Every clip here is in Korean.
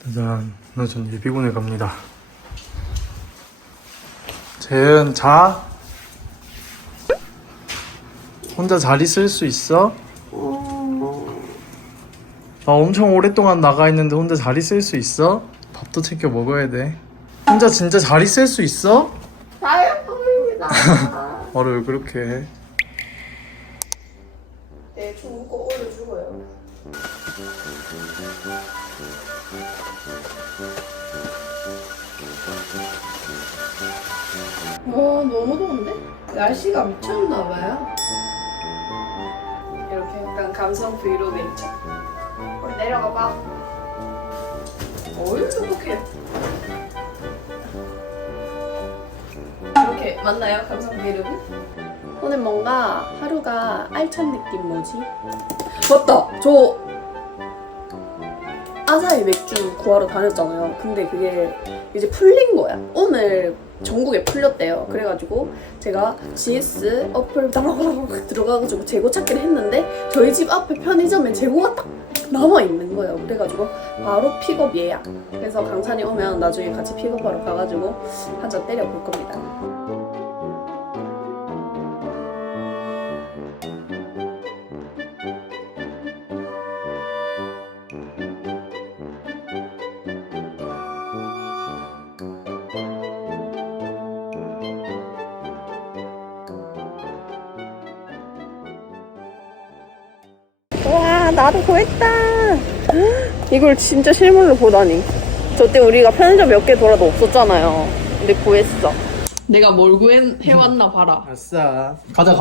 짜잔, 오늘 전 예비군에 갑니다. 재은, 자? 혼자 자리 쓸 수 있어? 나 엄청 오랫동안 나가 있는데 혼자 자리 쓸 수 있어? 밥도 챙겨 먹어야 돼. 혼자 진짜 자리 쓸 수 있어? 다이어트 중입니다. 말을 왜 그렇게 해? 네, 좋은 거 올려주고요. 와, 너무 더운데? 날씨가 미쳤나봐요. 이렇게 약간 감성 브이로그 있죠? 우리 내려가봐. 어이, 행복해. 이렇게 맞나요? 감성 브이로그? 오늘 뭔가 하루가 알찬 느낌 뭐지? 맞다! 저 아사히 맥주 구하러 다녔잖아요. 근데 그게 이제 풀린 거야. 오늘 전국에 풀렸대요. 그래가지고 제가 GS 어플 다라라락 들어가가지고 재고 찾기를 했는데 저희 집 앞에 편의점에 재고가 딱 남아있는 거예요. 그래가지고 바로 픽업 예약. 그래서 강산이 오면 나중에 같이 픽업하러 가가지고 한 잔 때려볼 겁니다. 와, 나도 구했다. 이걸 진짜 실물로 보다니. 저때 우리가 편의점 몇 개 돌아도 없었잖아요. 근데 구했어. 내가 뭘 해왔나 봐라. 아싸. 가자.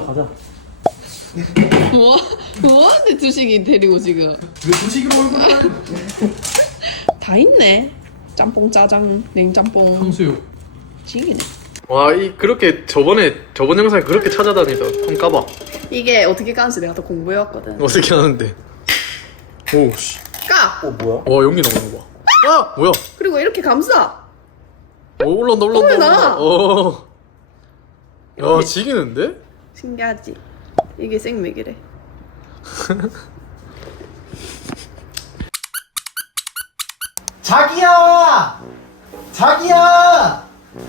뭐하는데 두식이 데리고 지금. 왜 두식으로 얼굴을? 다 있네. 짬뽕, 짜장, 냉짬뽕. 탕수육. 지기네. 와, 그렇게 저번 영상에 그렇게 찾아다니다. 한번 까봐. 이게 어떻게 까는지 내가 더 공부해왔거든. 어떻게 하는데? 오, 씨. 까! 뭐야? 와, 연기 나오는 거 봐. 아! 뭐야? 그리고 이렇게 감싸. 올라온다. 올라나. 야, 지기는데? 신기하지? 이게 생맥이래. 자기야! 자기야!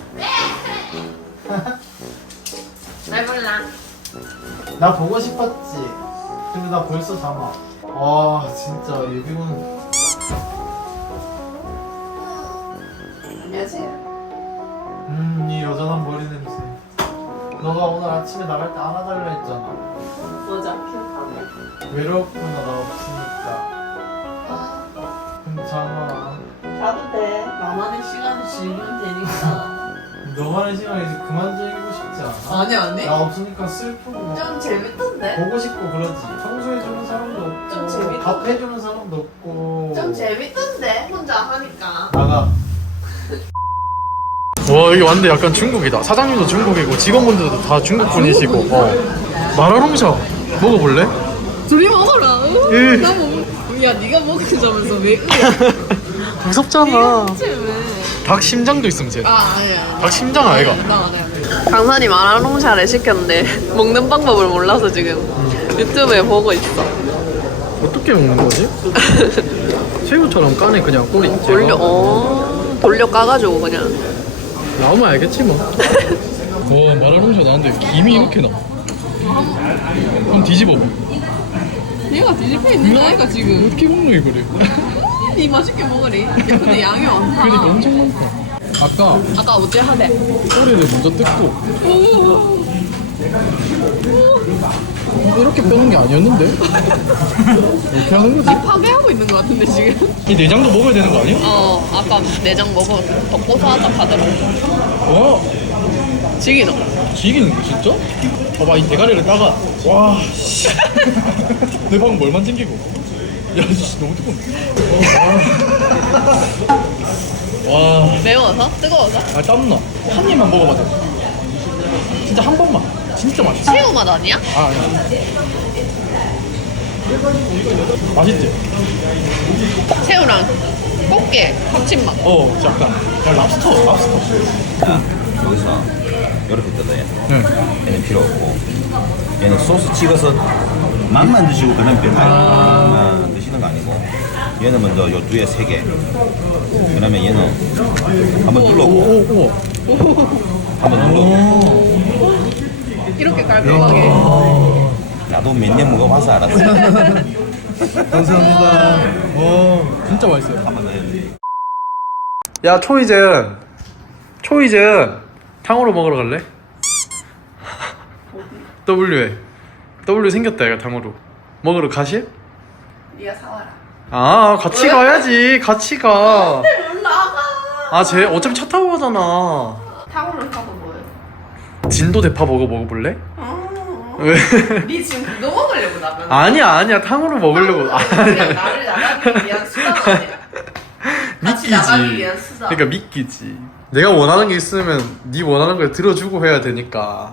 왜 몰라? 나 보고 싶었지. 근데 나 벌써 잠아. 아 진짜 예비군. 안녕하세요. 이 여전한 머리 냄새. 너가 오늘 아침에 나갈 때 안아달라 했잖아. 맞아, 기억하네. 외롭구나 나 없으니까. 괜찮아. 자도 돼. 나만의 시간을 즐기면 되니까. 너만의 시간 이제 그만 즐기고 싶지 않아? 아니. 나 없으니까 슬프고 막 좀 재밌던데? 보고 싶고 그러지. 청소해주는 사람도 없고 좀 재밌던데? 밥 해주는 사람도 없고. 좀 재밌던데? 혼자 하니까. 나가. 와, 여기 왔는데 약간 중국이다. 사장님도 중국이고 직원분들도 다 중국 분이시고. 마라롱샤 먹어볼래? 둘이 먹어라. 예. 나 먹. 야, 네가 먹으자면서 왜? 무섭잖아. 왜? 닭 심장도 있으면 돼. 아니야. 닭 심장 아이가? 강산이 마라롱샤를 시켰는데 먹는 방법을 몰라서 지금 유튜브에 보고 있어. 어떻게 먹는 거지? 새우처럼 까네 그냥 꼬리. 돌려 까가지고 그냥. 나오면 알겠지 뭐. 마라롱샤 나왔는데 김이 이렇게 나. 한번 뒤집어봐. 얘가 뒤집혀 있는 거 아이가 지금. 어떻게 먹노 이거를? 니 맛있게 먹으리. 야, 근데 양이 많다. 그러니까 엄청 많다. 아까 어째 하대? 꼬리를 먼저 뜯고 이렇게 빼는 게 아니었는데? 이렇게 하는 거지? 파괴하고 있는 거 같은데 지금. 이 내장도 먹어야 되는 거 아니야? 아까 내장 먹어. 더 고소하다 하더라고. 와, 지기노. 지기는데 진짜? 봐봐 이 대가리를 따가. 와, 씨. 내 방금 뭘만 챙기고? 야, 씨, 너무 뜨거운데? 와, 매워서? 뜨거워서? 아 땀나. 한 입만 먹어봐 돼. 진짜 한 번만. 진짜 맛있어. 새우 맛 아니야? 아니야. 맛있지? 새우랑 꽃게 합친 맛. 약간 랍스터. 여기서 이렇게 뜯어요. 네. 얘는 필요 없고 얘는 소스 찍어서 맛만 드시고 그냥 별로 안 드시는 같은 거 아니고 얘는 먼저 요 뒤에 3개. 그다음에 얘는 한번 눌러고 한번 눌러고. 이렇게 깔끔하게. 나도 몇 년 먹어봐서 알았어. 감사합니다. 진짜 맛있어요. 한번 더 해야지. 야 초이zen 탕후루 먹으러 갈래? W 생겼다 얘가 탕후루 먹으러 가실? 네가 사와라. 아 같이 가야지 같이 가. 못 나가. 아 쟤 어차피 차 타고 가잖아. 탕후루 사고 뭐해? 진도 대파버거 먹어볼래? 왜? 네 지금 그거 먹으려고 나면. 아니야 탕후루 먹으려고. 그냥 나를 나가기 위한 수단 아니야. 같이 나가기 믿기지. 위한 수단. 그러니까 믿기지. 내가 원하는 게 있으면 네 원하는 걸 들어주고 해야 되니까.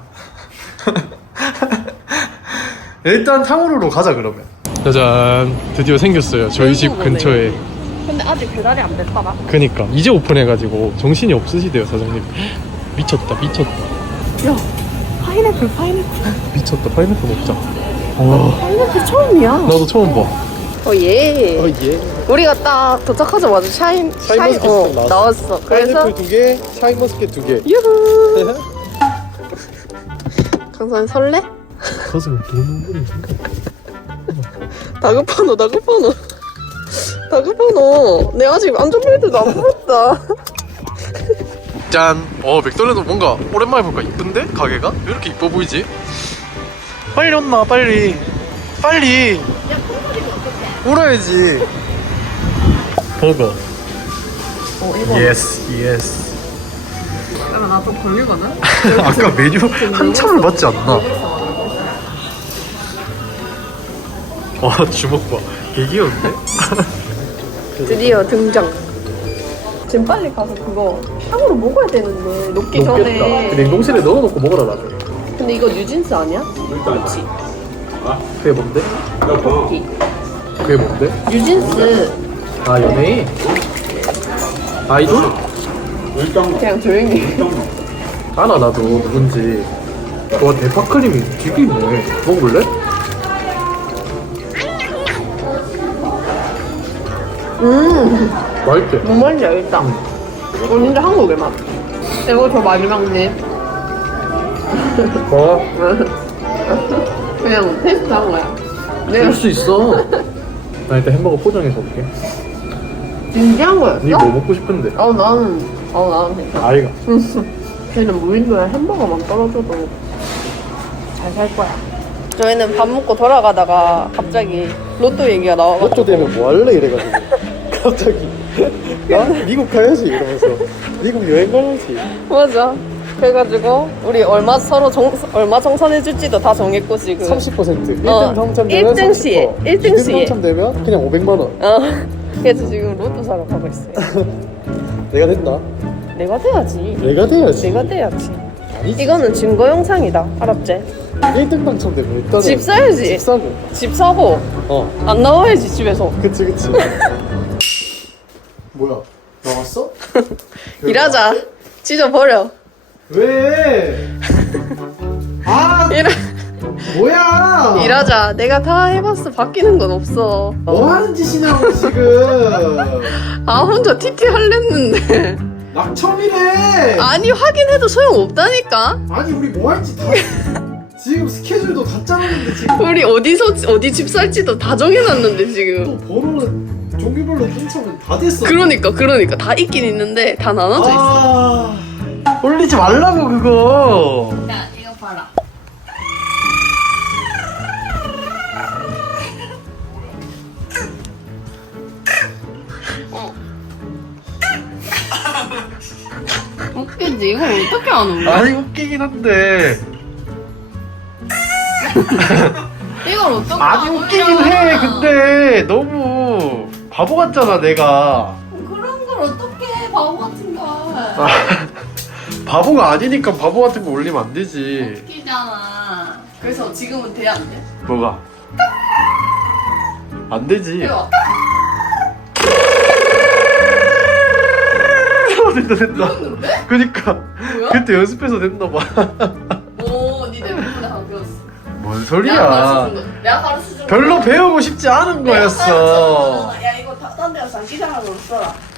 일단 탕후루로 가자 그러면. 짜잔 드디어 생겼어요 저희 집 근처에. 근데 아직 배달이 안 됐다나? 그니까 이제 오픈해가지고 정신이 없으시대요 사장님. 미쳤다 야 파인애플 미쳤다 파인애플 먹자. 와 파인애플 처음이야. 나도 처음 봐. 예. 예. 우리가 딱 도착하자마자 샤인머스켓 나왔어. 그래서 2개, 샤인머스켓 2개. 유후. 강사님 설레? 가슴 도는 분이 생각. 다급하노. 내 아직 안전벨트도 안 풀었다. 짠. 맥도날드 뭔가 오랜만에 볼까 이쁜데 가게가? 왜 이렇게 이뻐 보이지? 빨리 온나 빨리. 울어야지. 버거. 이거. 예스. 그러면 나 좀 걸리거든? 아까 메뉴 한참을 맞지 않나? 와 주먹 봐. 개 귀여운데? 드디어 등장. 지금 빨리 가서 그거 탕후루 먹어야 되는데 녹기 전에. 냉동실에 넣어놓고 먹으라 나중에. 근데 이거 뉴진스 아니야? 그렇지. 그게 뭔데? 토끼. 그게 뭔데? 뉴진스. 아 연예인? 아이돌? 그냥 조용히. 알아 나도 누군지. 와 대파 크림이 되게 있네. 먹어볼래? 맛있지? 뭔 말인지 알겠다. 진짜 한국의 맛. 이거 저 마지막님. 그냥 테스트한 거야. 내가 할 수 있어. 나 일단 햄버거 포장해서 올게. 진지한 거였어? 니 뭐 먹고 싶은데? 나는 괜찮아. 아이가. 걔는 무인도에 햄버거만 떨어져도 잘 살 거야. 저희는 밥 먹고 돌아가다가 갑자기 로또 얘기가 나와가지고 로또 되면 뭐 할래 이래가지고 갑자기 나 미국 가야지 이러면서 미국 여행 가야지. 맞아. 그래가지고 우리 얼마 서로 얼마 정산해줄지도 다 정했고 지금 30% 1등 어, 당첨되면 1등 시에, 30%, 1등 2등 시에. 당첨되면 그냥 500만 원. 그래서 지금 로또 사러 가고 있어요. 내가 된다. 내가 돼야지. 내가 돼야지. 내가 돼야지. 아니지. 이거는 증거 영상이다. 알았지? 1등 당첨되면 일단은 집 사야지. 집 사고. 집 사고 안 나와야지 집에서. 그치 뭐야 나왔어? 일하자. 찢어버려. 왜? 아 뭐야? 일하자. 내가 다 해봤어. 바뀌는 건 없어. 뭐 하는 짓이냐고 지금. 아 혼자 TT 할랬는데. 낙첨이래. 아니 확인해도 소용없다니까. 아니 우리 뭐 할지 다 지금 스케줄도 다 짜놨는데 지금 우리 어디 집 살지도 다 정해놨는데 지금. 또 번호는 종류별로 신청은 다 됐어. 그러니까 다 있긴 있는데 다 나눠져 있어. 올리지 말라고 그거. 야 이거 봐라. 웃기지? 이걸 어떻게 안 울어? 아니 웃기긴 한데. 이걸 어떻게 아니 안 웃기긴 울려? 해. 근데 너무 바보 같잖아 내가. 그런 걸 어떻게 바보 같은 걸. 바보가 아니니까 바보 같은 거 올리면 안 되지. 웃기잖아. 그래서 지금은 돼 안 돼? 뭐가? 안 되지. 해봐. 된다. 그니까 뭐야? 그때 연습해서 됐나봐. 오, 니 내 부분에 하나 배웠어. 뭔 내가 소리야? 가르쳐준 거. 내가 가르쳐준 거. 별로 배우고 싶지 않은 거였어. 야 이거 딴 데서 장기자랑으로 써라.